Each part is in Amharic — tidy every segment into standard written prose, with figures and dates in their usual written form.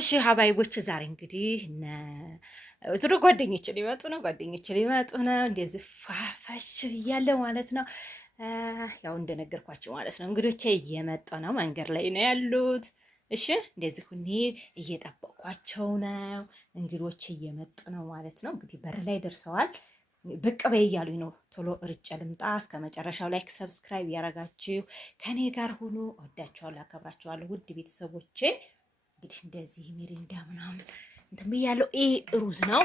እሺ ሀባይቦች ዛሬ እንግዲህ ዝሮ ጓደኞች ሊመጡ ነው። እንደዚህ ፋፋሽ ብያለሁ ማለት ነው። ያው እንደነገርኳቸው ማለት ነው እንግዶቼ እየመጡ ነው። መንገድ ላይ ነው ያሉት። እሺ እንደዚህ ሁኔ እየጠበቅኳቸው ነው። እንግዶቼ እየመጡ ነው ማለት ነው። እንግዲህ በር ላይ ደርሰዋል። ብቅ በይ እያሉኝ ነው። ቶሎ ርጬ ልምጣ። እስከ መጨረሻው ላይክ ሰብስክራይብ ያደረጋችሁ ከኔ ጋር ሁኑ። እወዳችኋለሁ፣ አከብራችኋለሁ ውድ ቤተሰቦቼ። እንግዲህ እንደዚህ ሚሪንዳ ምናምን እንትን ብያለሁ። ይሄ ሩዝ ነው።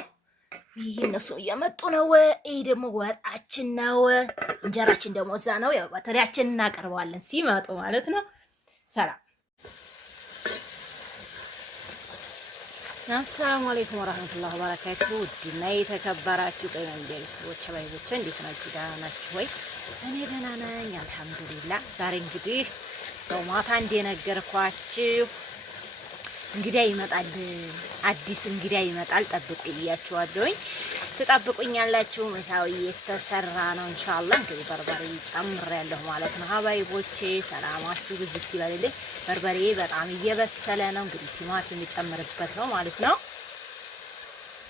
ይሄ እነሱ እየመጡ ነው። ይሄ ደግሞ ወጣችን ነው። እንጀራችን ደግሞ እዛ ነው። ያው ባተሪያችን እናቀርበዋለን ሲመጡ ማለት ነው። ሰላም አሰላሙ አለይኩም ወራህመቱላሂ ወበረካቱ። ውድና የተከበራችሁ ቀይ መንገድ ሰዎች ባይቦቼ እንዴት ናችሁ? ደህና ናችሁ ወይ? እኔ ደህና ነኝ አልሐምዱሊላህ። ዛሬ እንግዲህ ያው ማታ እንደነገርኳችሁ እንግዲያ ይመጣል፣ አዲስ እንግዲያ ይመጣል። ጠብቁ እያችኋለሁኝ። ትጠብቁኛላችሁ። ምሳው የተሰራ ነው ኢንሻአላህ። እንግዲህ በርበሬ ጨምሬያለሁ ማለት ነው። ሀባይቦቼ ሰላማችሁ ብዝት ይበልልኝ። በርበሬ በጣም እየበሰለ ነው። እንግዲህ ቲማቲም ጨምርበት ነው ማለት ነው።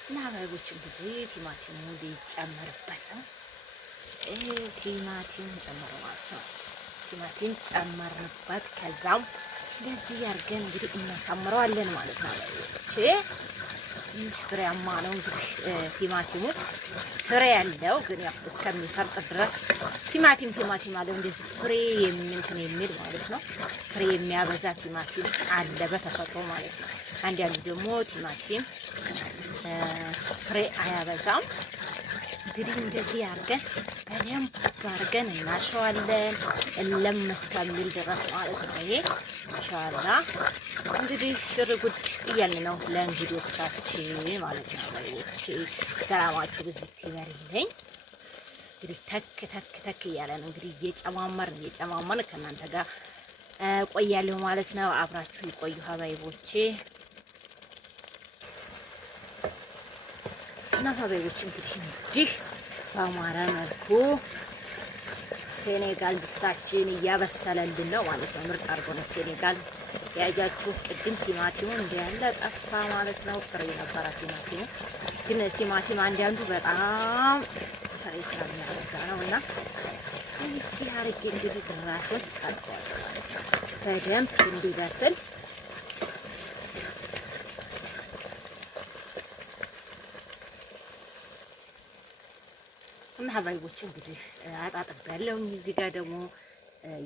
እና ሀባይቦች እንግዲህ ቲማቲሙ ሊጨምርበት ነው። ቲማቲም ጨምሮ ማለት ነው። ቲማቲም ጨመርንበት። ከዛም እንደዚህ አድርገን እንግዲህ እናሳምረዋለን ማለት ነው። እቺ ትንሽ ፍሬያማ ነው እንግዲህ ቲማቲሙ ፍሬ ያለው ግን ያው እስከሚፈርጥ ድረስ ቲማቲም አለው እንደዚህ ፍሬ የምንትን የሚል ማለት ነው። ፍሬ የሚያበዛ ቲማቲም አለ በተፈጥሮ ማለት ነው። አንዳንዱ ደግሞ ቲማቲም ፍሬ አያበዛም። እንግዲህ እንደዚህ አድርገን በደንብ አድርገን እናሸዋለን እለም እስከሚል ድረስ ማለት ነው። ይሄ ማሻአላ እንግዲህ ሽርጉድ እያልን ነው ለእንግዶቻችን ማለት ነው። ሰላማችሁ ብዝት ይበልልኝ። እንግዲህ ተክ እያለ ነው እንግዲህ እየጨማመርን ከእናንተ ጋር ቆያለሁ ማለት ነው። አብራችሁ ይቆዩ ሀባይቦቼ እና ሀባይቦች እንግዲህ በአማረ መልኩ ሴኔጋል ድስታችን እያበሰለልን ነው ማለት ነው። ምርጥ አድርጎ ነው ሴኔጋል ያያችሁ። ቅድም ቲማቲሙ እንዳለ ጠፋ ማለት ነው። ፍሬ ነበረ ቲማቲሙ፣ ግን ቲማቲም አንዳንዱ በጣም ፍሬ ስለሚያበዛ ነው። እና እንዲህ አድርጌ እንግዲህ ግራሱን ቀጥያለሁ ማለት ነው በደንብ እንዲበስል። እና ሀባይቦች እንግዲህ አጣጥቤያለሁ። እዚህ ጋር ደግሞ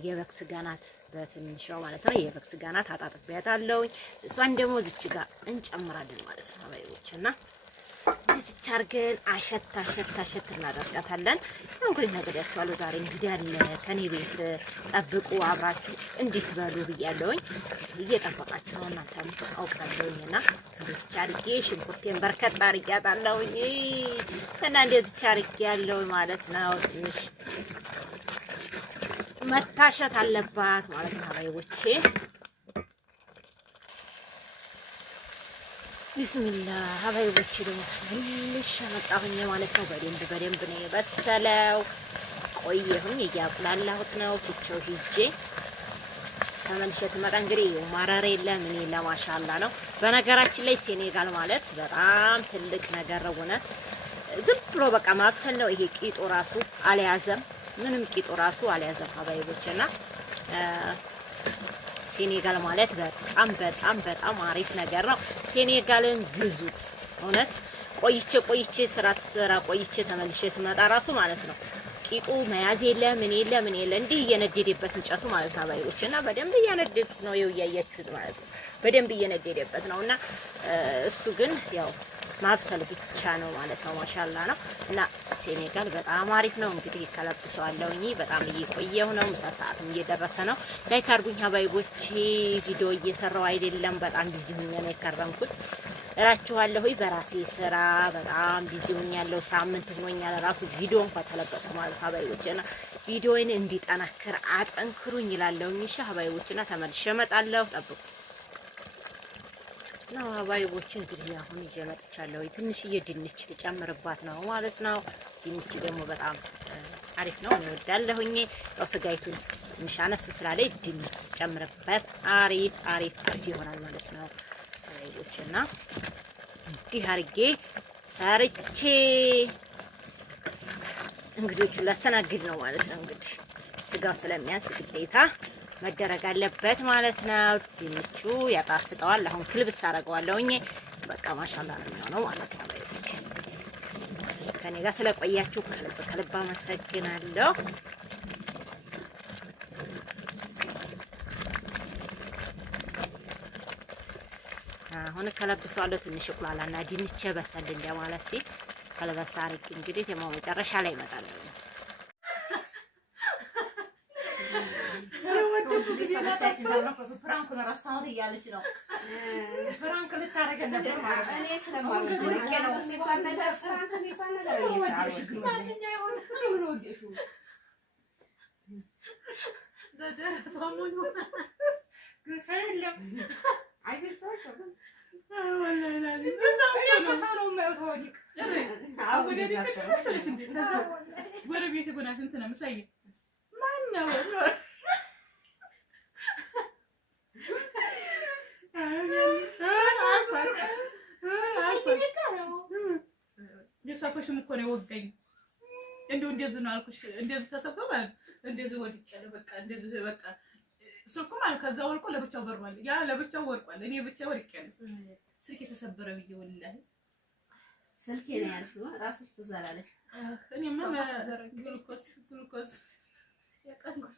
የበግ ስጋ ናት በትንሿ ማለት ነው። የበግ ስጋ ናት አጣጥቤያታለሁ። እሷን ደግሞ እዚች ጋር እንጨምራለን ማለት ነው ሀባይቦች። እና እዚች አድርገን አሸት እናደርጋታለን። እንግዲህ ነገዳችኋለሁ። ዛሬ እንግዲህ አለ ከኔ ቤት ጠብቁ፣ አብራችሁ እንድትበሉ ብያለሁኝ። እየጠበቃችሁ ነው እናንተም አውቃለሁኝ። እና እንደዚች አድርጌ ሽንኩርቴን በርከት አድርጌያታለሁኝ እና እንደዚች አድርጌያለሁ ማለት ነው። ትንሽ መታሸት አለባት ማለት ነው ሀባይቦቼ። ቢስሚላህ ሀባይቦቼ ደግሞ ትንሽ መጣሁኝ ማለት ነው። በደንብ ነው የበሰለው። ቆየሁኝ እያቁላላሁት ነው። ፍቼው ሂጄ ተመልሼ ትመጣ እንግዲህ ማረር የለ ምን የለ ማሻአላ ነው። በነገራችን ላይ ሴኔጋል ማለት በጣም ትልቅ ነገር ነው። እውነት ዝም ብሎ በቃ ማብሰል ነው። ይሄ ቂጦ ራሱ አልያዘም፣ ምንም ቂጦ ራሱ አልያዘም ሀባይቦችና ሴኔጋል ማለት በጣም አሪፍ ነገር ነው። ሴኔጋልን ግዙት። እውነት ቆይቼ ስራ ቆይቼ ተመልሼ ትመጣ ራሱ ማለት ነው ቂጡ መያዝ የለ ምን የለ እንዲህ እየነደደበት እንጨቱ ማለት ነው ሀባይቦች። እና በደንብ እያነደዱት ነው እያያችሁት ማለት ነው። በደንብ እየነደደበት ነው። እና እሱ ግን ያው ማብሰል ብቻ ነው ማለት ነው። ማሻአላ ነው። እና ሴኔጋል በጣም አሪፍ ነው። እንግዲህ ከለብሰዋለሁ በጣም እየቆየሁ ነው። ምሳ ሰዓትም እየደረሰ ነው። ላይክ አድርጉኝ ሀባይቦች። ቪዲዮ እየሰራው አይደለም፣ በጣም ቢዚ ሆኜ ነው የከረምኩት እላችኋለሁ። በራሴ ስራ በጣም ቢዚ ሆኛለሁ። ሳምንት ሆኖኛል ራሱ ቪዲዮ እንኳን ተለቀቁ ማለት ሀባይቦች። እና ቪዲዮውን እንዲጠናከር አጠንክሩኝ ይላለሁ። እሺ ሀባይቦችና ተመልሼ እመጣለሁ። ጠብቁ ነው ሀባይቦች። እንግዲህ አሁን ይዤ መጥቻለሁ። ትንሽዬ ድንች ልጨምርባት ነው ማለት ነው። ድንች ደግሞ በጣም አሪፍ ነው፣ እወዳለሁኝ። ያው ስጋይቱን ትንሽ አነስ ስላለኝ ድንች ጨምርበት አሪፍ ይሆናል ማለት ነው። ሀባይቦችና እንዲህ አድርጌ ሰርቼ እንግዶቹን ላስተናግድ ነው ማለት ነው። እንግዲህ ስጋው ስለሚያንስ ግዴታ መደረግ አለበት ማለት ነው። ድንቹ ያጣፍጠዋል። አሁን ክልብስ አደርገዋለሁኝ። በቃ ማሻአላ ነው የሚሆነው ማለት ነው። ከኔ ጋር ስለቆያችሁ ከልብ አመሰግናለሁ። አሁን ከለብሰዋለሁ። ትንሽ ቁላላና ድንች በሰል እንደማለት ሲል ከለበሳ አድርጌ እንግዲህ ደግሞ መጨረሻ ላይ እመጣለሁ። ፍራንክ ነው ረሳሁት እያለች ነው። ፍራንክ ልታረገን ነበር ማለት ነው። እኔ ስለማውቅ ነው ሲባል ነገር ፍራንክ የሚባል ነገር እየሳለኝ ማንኛው ምን ወደሹ ታሙኑ ግሰለም አይብርሳች ወላሂ ላሊ በዛው ነው የማይወጣው። አሁን ወደ ቤት ጎናት እንትን ነው ሳይ ማን ነው የሷፈሽም እኮ ነው ወገኝ እንደው እንደዚህ ነው አልኩሽ። እንደዚህ ተሰብሮ ማለት እንደዚህ ወድቄ በቃ እንደዚህ በቃ ስልኩ ማለት ከዛ ወልቆ ለብቻው በርዋል። ያ ለብቻው ወርቋል። እኔ ብቻ ወድቄያለሁ። ስልክ የተሰበረ ብዬ ወላሂ ስልኬ ነው ያልሽው ራስሽ ትዛላለሽ። እኔማ ግሉኮስ ያቀንኩሽ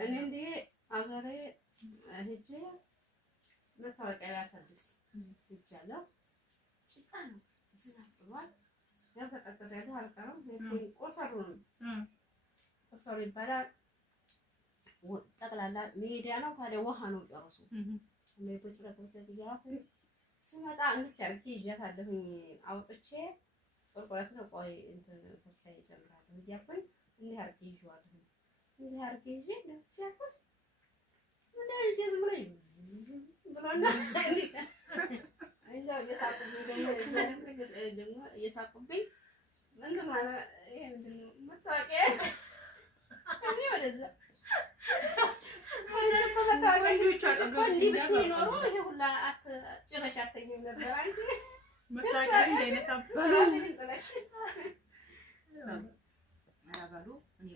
እኔ እንደ አገሬ ሂጄ መታወቂያ ላሳድስ ሂጃለሁ። ጭቃ ነው ዝናብ ጥሏል። ያው ተቀጥሬያለሁ አልቀረም። ቆሰሩ ነው ቆሰሩ ይባላል። ጠቅላላ ሜዲያ ነው። ታዲያ ውሃ ነው ጨርሱ ሜቶች ለተወሰደ ይያፍ ስመጣ እንድቻ አርጌ ይያታለሁኝ አውጥቼ ቆርቆረት ነው ቆይ እንትን ተርሳይ ጀምራለሁ ይያፈኝ እንዲህ አርጌ ይዋለሁ እንዲህ አርጌ ይዤ ነው ያፈኝ እንደዚህ ዝም ብለኝ ብሎና አይዛው የሳቁብኝ ደግሞ የሳቁብኝ እንትን ማለት ይሄ ምንድን ነው መታወቂያ እኔ ወደዛ ወንዶቹ እንዲህ ብትይ ኖሮ ይሄ ሁላ ጭራሽ አትተኝም ነበር አንቺ መታወቂያ እንደነካ በራስሽ ጥለሽ አባሉ እኔ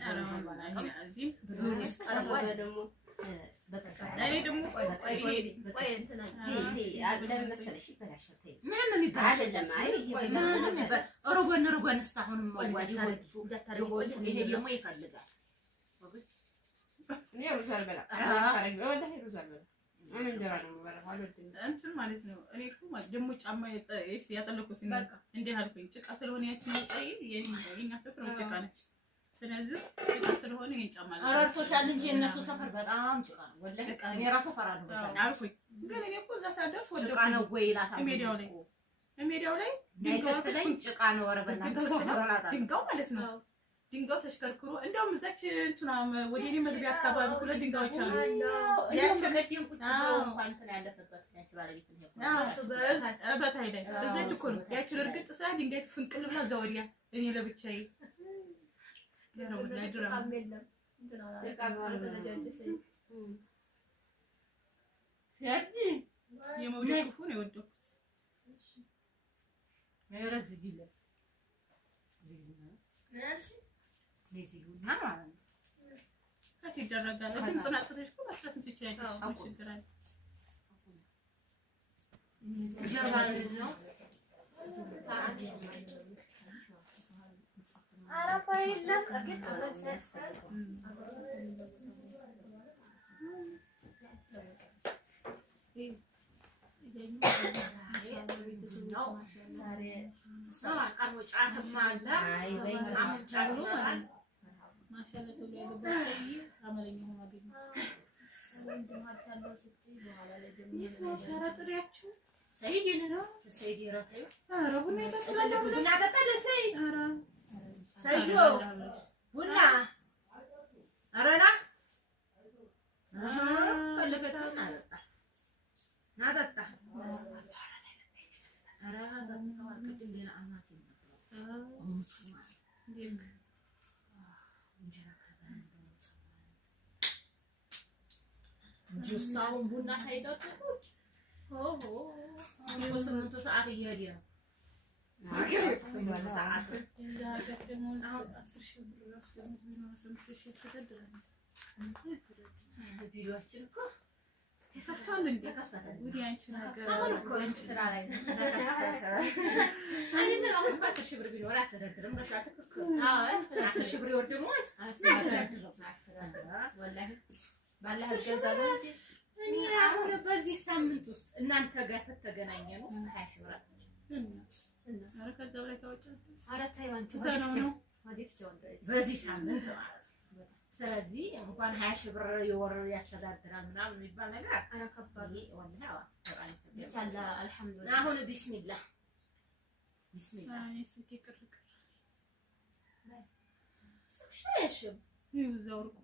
ባላ እዚህ ብሉስ ቀርቧ ደግሞ እኔ ደግሞ ቆይ እንትና ይሄ አለም መሰለሽ ይበላሻል። ምንም የሚባል አይደለም። አይ ሩጎን እስካሁንም መዋዲ ወጥቶ ገተረቆች ይሄ ደግሞ ይፈልጋል። እኔ ሩዛል በላ አረግ ወላሂ ሩዛል በላ እኔ እንደራ ነው በላ እንትን ማለት ነው። እኔ ደግሞ ጫማ ያጠለኩት እንዴ አልኩኝ ጭቃ ስለሆነ ያቺ ነው የኛ ሰፈር ጭቃ ነች። ስለዚህ ጭቃ ስለሆነ ይንጫማ ማለት ነው። ሶሻል እንጂ እነሱ ሰፈር በጣም ጭቃ ነው ወላሂ። እኔ ራሱ ፈራለሁ በዛ አልኩኝ። ግን እኔ እኮ እዛ ሳደርስ ወደ ጭቃ ነው ወይ ላታ ሜዲያው ላይ ድንጋው ጭቃ ነው ወረበና ድንጋው ማለት ነው። ድንጋው ተሽከርክሮ እንደውም እዛች እንትና ወዲኔ መግቢያ አካባቢ ሁለት ድንጋዮች አሉ። ያቺ ገደም ቁጭ ነው እንኳን እንትን ያለፈበት ያቺ ባለቤት ነው በታይ ላይ እዛች እኮ ነው ያቺ እርግጥ ስላ ድንጋይ ፍንቅል ብላ እዛ ወዲያ እኔ ለብቻዬ ያለው ላይ ድራ አሜለም እንትና ተደረጃጀሰ ያቺ የመውደድ ክፉ ነው የወደኩት። ማይረዝ ዲለ ያቺ ለዚህ ሁሉ ማለት ነው ከተደረጋለ ግን ጽናትሽ እኮ መስራት ትችያለሽ። አውቁሽራል ጀባል ነው ታጂ አራፋይለም ከግጥ ወሰስ ዛሬ ሰው አቃሞ ጫትማ አለ አይ በእኛም ጫት ነው ማለት ማሻአላ ተብሎ ያገባኝ አመለኛ ሆኖ አገኘ ወንድም አታለው ስትይ በኋላ ለጀመረ ሸራጥሪያችሁ ሰይድ ነው ሰይድ ይራታዩ ኧረ ቡና ይጠጣል ቡና ይጠጣል ሰይድ ኧረ ሰይዶ ቡና ኧረ ፈለከታ ናጠጣ ናጠጣ ኧረ ታጥተው ቅድም ሌላ አማት ነው ሞቱ ማለት እንዴ እንጀራ ውስጥ አሁን ቡና ሳይጠጡ ኦሆ አሁን 8 ሰዓት እየሄደ ነው። ቪዲዮአችን እኮ ተሰፍቷል እንዴ? ወዲህ አንቺ ነገር አሁን እኮ ስራ ላይ አይደል? አሁን 10 ሺህ ብር ቢኖር አስተዳድርም በሻት እኮ አዎ 10 ሺህ ብር ይወርድ ደግሞ አስተዳድርም ወላሂ ባላህ ገዛሉ እንጂ እኔ አሁን በዚህ ሳምንት ውስጥ እናንተ ጋር ተገናኘን ውስጥ 20 ሺህ ብር አረ ከዛው ላይ ታወጣ አራት ታይዋን ነው በዚህ ሳምንት ማለት ነው። ስለዚህ እንኳን 20 ሺህ ብር የወር ያስተዳድራል ምናምን የሚባል ነገር አናከባለ ወላሂ አዋራኝ ይቻላ አልሐምዱሊላህ። አሁን ቢስሚላህ እስኪ ቅርቅር ሸሽም ይውዛውርኩ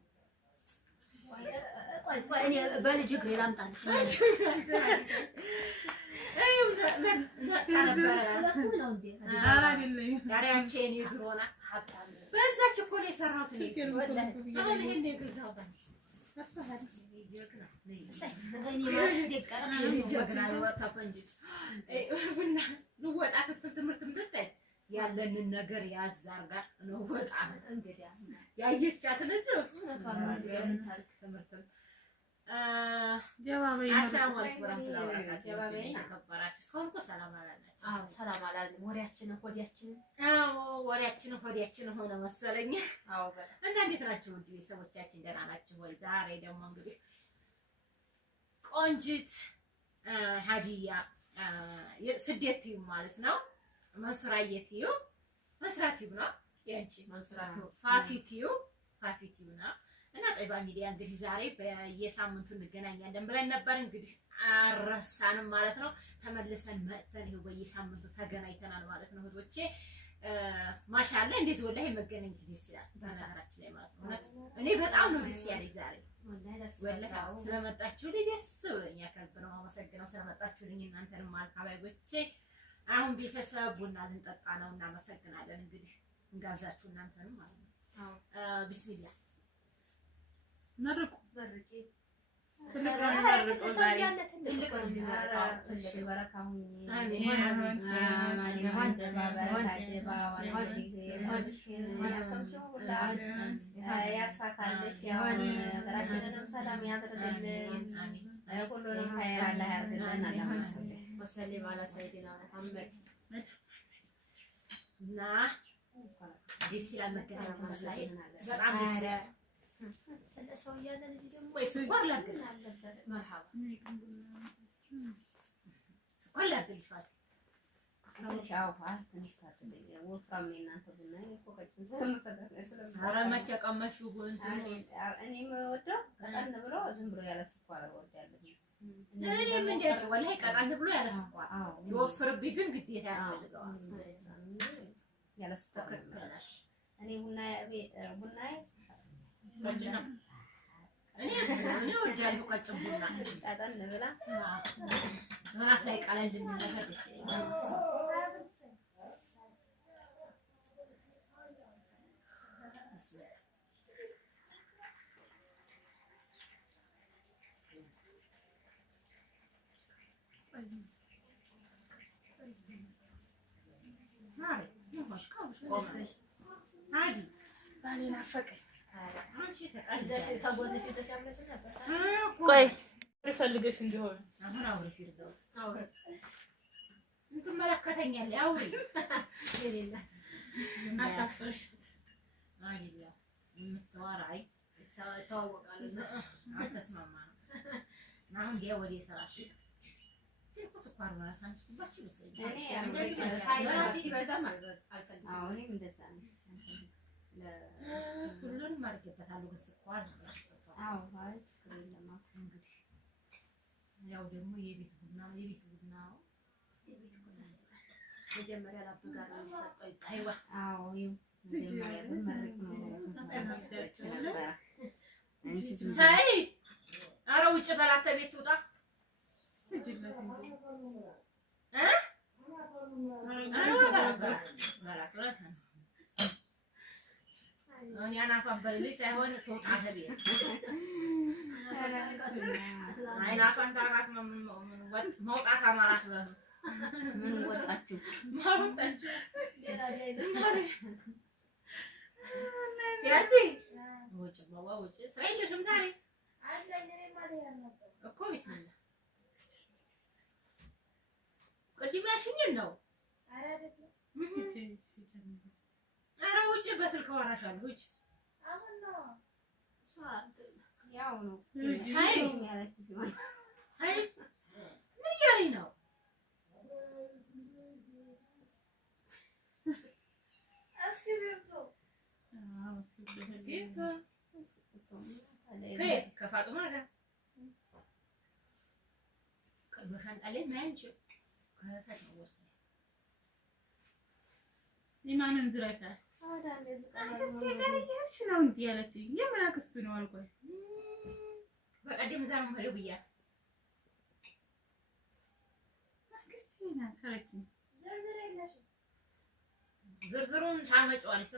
ቆይ እኔ በልጅ እግሬ ላምጣልሽ በዛች እኮ ነው የሰራሁት አሁን ይሄን የገዛሁት ቡና ልወጣ ስትል ትምህርት ምትታይ ያለንን ነገር ያዝ አድርጋ ነው ወጣ እንግዲህ ያየቻት ለዚህ ትምህርትም ጀባበይ አሰላሙ አለይኩም ወራህመቱላሂ ወበረካቱ። ጀባበይ ተከበራችሁ እስካሁን እኮ ሰላም አላልንም። አዎ ሰላም አላልንም። ወሬያችን ሆዲያችን ሆነ መሰለኝ። አዎ በጣም እና እንዴት ናችሁ ውድ ቤተሰቦቻችን? ደህና ናችሁ ወይ? ዛሬ ደግሞ እንግዲህ ቆንጂት ሀዲያ ስደትዩ ማለት ነው መስራየትዩ መስራትዩ ነው ያንቺ መስራትዩ ፋፊትዩ ነው እና ጠይባ ሚዲያ እንግዲህ ዛሬ በየሳምንቱ እንገናኛለን ብለን ነበር። እንግዲህ አረሳንም ማለት ነው። ተመልሰን መጥተን ይኸው በየሳምንቱ ተገናኝተናል ማለት ነው። እህቶቼ ማሻአላ እንዴት ወላሂ መገናኘት ደስ ይላል በነገራችን ላይ ማለት ነው። እኔ በጣም ነው ደስ ያለኝ ዛሬ ወላሂ ስለመጣችሁልኝ ደስ ብሎኛል። ከልብ ነው አመሰግነው ስለመጣችሁልኝ እናንተንም ማለት አባይቦቼ። አሁን ቤተሰብ ቡና ልንጠጣ ነው። እናመሰግናለን። እንግዲህ እንጋብዛችሁ እናንተንም ማለት ነው። ቢስሚላህ መርቁ መርቄ ትልቅ ነው የሚመርቀው ዛሬ ትልቅ ነው የሚመርቀው ትልቅ በረካሁን አሜን አሜን አሜን ወንጀባ በረካጀባ ያሳካልሽ ያውን ሀገራችንንም ሰላም ያድርግልን ሁሉንም ኸይር አላህ ያድርግልን አላህ ወሰለም አላ ሰይድና ሙሐመድ እና ደስ ይላል መገናኘት ላይ በጣም ደስ ይላል። ሰው ያለ ልጅ ደግሞ ወይ ስኳር ላድርግልሽ አለበት መርሐባ ስኳር ላድርግልሽ ፋት ትንሽ አውፋ ትንሽ ታጥልኝ ወፍራም እናንተ ቡና ይቆቀጭን ኧረ መቼ ቀመሽው እንትን እኔ የምወደው ቀጠን ብሎ ዝም ብሎ ያለ ስኳር እወዳለሁ። እኔም እንደዚህ ወላሂ ቀጠን ብሎ ያለ ስኳር ይወፍርብኝ ግን ግዴታ ያስፈልገዋል ያለ ስኳር ከከላሽ እኔ ቡናዬ እኔ ወዲያለሁ ቀጭን ቡና ቀጠን ብላ ምናፍ ላይ ቀለል ነገር ደስ ይላል። ቆይ ፈልገሽ እንዲሆን አሁን አውሪ ፊርደውስ አውሪ እንትመለከተኛለህ አውሪ የሌላ አሳፍርሽት አይላ የምትወራይ ተዋወቃለና አልተስማማ ነው አሁን ያ ወዲህ ሰራሽ ግን ስኳር ማለት አንስኩባችሁ እኔ ሳይራሲ በዛ ማለት አልፈልግም። አዎ እኔም እንደዛ ነው ሁሉንም አድርጌበታለሁ ግን ስኳር አዎ ማለት ስለማ እንግዲህ ያው ደግሞ የቤት ቡና መጀመሪያ ላብጋር ነው የሚሰጠው አይዋ አዎ መጀመሪያ በመረቅ ነው ሳይ ኧረ ውጭ በላተ ቤት ትውጣ እኔ አናፋበልልኝ ሳይሆን ትውጣ ተቤት ራሷን ታርጋት መውጣት አማራት ምን ወጣችሁ ማውጣችሁ ያቲ ወጭ ወጭ ስራ የለሽም ዛሬ እኮ ቢስሚላ ቅድም ያልሽኝን ነው። ኧረ ውጭ በስልክ አወራሻለሁ። ውጭ ያው ነው ሳይ ምን እያለኝ ነው? ከፋጡማ ጋር በሻንጣ ላይ ማንቺ ከታች ነው ወሰደ ኢማንን ዝራታ አክስቴ ጋር እያልሽ ነው እንዴ ያለችኝ? የምን አክስት ነው አልኳት። በቀደም እዛ ነው የምሄደው ብያት አክስቴ ናት አለችኝ። ዝርዝሩን ታመጪዋለሽ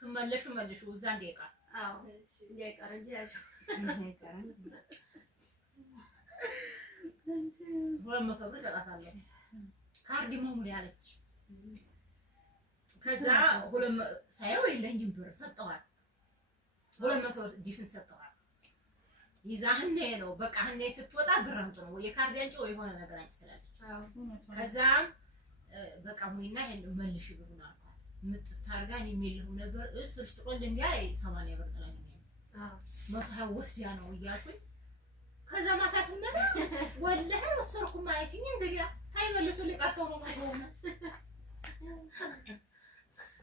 ትመለሹ መልሹ እዛ እንደቃ አዎ እንዳይቀር እንጂ ያልሽ ሁለት መቶ ብር እሰጣታለሁ ካርድ መሙላ ያለች። ከዛ ሳይው የለኝም ብር ሰጠኋት። 200 ዲፍን ሰጠኋት። ይዛህኔ ነው በቃ ህኔ ስትወጣ ብር አምጡ ነው የካርድ አንቺ ወይ የሆነ ነገር አንቺ ትላለች። ከዛ በቃ ሙይና ይሄን መልሽ ብሩን አልኳት። ምትታርጋን የሚልሁ ነበር እስርሽ ጥቆል እንዲያይ 80 ብር ጥላኝ ነው 120 ወስዳ ነው እያልኩኝ ከዛ ማታ ትመጣ ወላሂ ወሰርኩ ማይሲኝ እንደያ ታይመልሱ ሊቃርተው ነው ማለት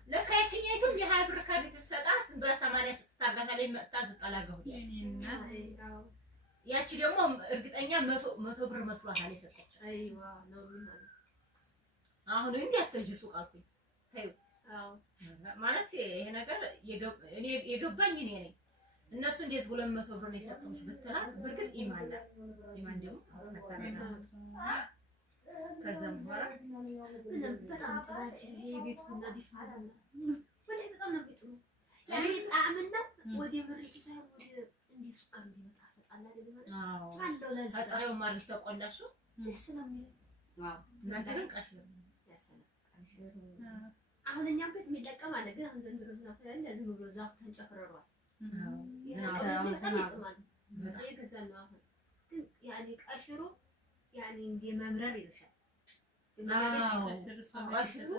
ለካይቺኝቱም የ20 ብር ካርድ ተሰጣት ብራ 80 ስትታርጋታ ላይ መጣ ዝጣላገው ያቺ ደግሞ እርግጠኛ 100 ብር መስሏታል የሰጠች። አይዋ ነው ማለት አሁን እንዴ አትጅሱ ቃልኩኝ ታዩ ማለት ይሄ ነገር እኔ የገባኝ እኔ ነኝ። እነሱ እንዴት 200 ብር ነው የሰጠውሽ ብትላት በርግጥ ኢማን ደግሞ ከዛም በኋላ በጣም ጥራች የቤት ሁሉ ዲፋራ ወደ በጣም ነው ቢጥሩ ያኔ ጣዕምና ወደ ብርጭ ሳይሆን ወደ እንዴ ሱካር እንዲመጣ ፈጣላ ደግሞ አዎ አለው ለዛ አጥሬው ማርሽ ተቆላሹ ደስ ነው የሚለው። አዎ እናንተ ግን ቃሽር ያሰለ ቃሽር አሁን እኛ ቤት የሚለቀም አለ ግን አሁን ዘንድሮ ዝናብ ስለሌለ ዝም ብሎ ዛፍ ተንጨፍረሯል። አዎ ዝናብ ይገዛል ነው አሁን ግን ያኔ ቃሽሩ ያኔ እንደ መምረር ይልሻል። አዎ ቃሽሩ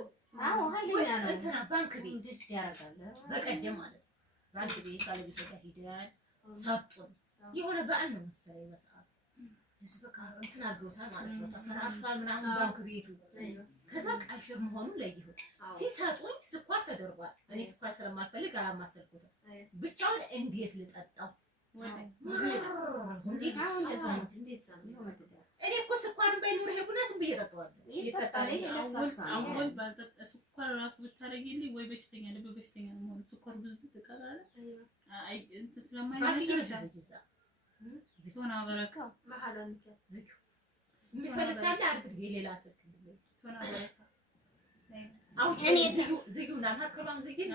አዎ ኃይለኛ ነው እንትና ባንክ ቤት ያረጋል በቀደም ማለት ነው። ባንክ ቤት ካለቤት ጋር ሄደን ሰጡን የሆነ በዓል ነው መሰለኝ በሰዓቱ እሱ በቃ እንትና አድርገውታል ማለት ነው። ተፈራርሷል ምናምን ባንክ ቤቱ ከዛ ቃሽር መሆኑን ለይሁ ሲሰጡኝ ስኳር ተደርጓል። እኔ ስኳር ስለማልፈልግ አላማሰልኩትም። ብቻውን እንዴት ልጠጣው እኔ እኮ ስኳርን ባይኖር ይሄ ቡና ዝም ብዬ እጠጣዋለሁ። ይጠጣል አሁን ባልጠጣ ስኳር ራሱ ብታረጊልኝ ወይ በሽተኛ ልብ በሽተኛ ነው ማለት ስኳር ብዙ ተቀራለ አይ እንት ስለማይነሳ ዚሆና በረካ መሐላን ዝክ የሚፈልግ ካለ አድርግ የሌላ ስልክ ቶና በረካ አውጪ ዝጊውና ማከሯን ዝጊና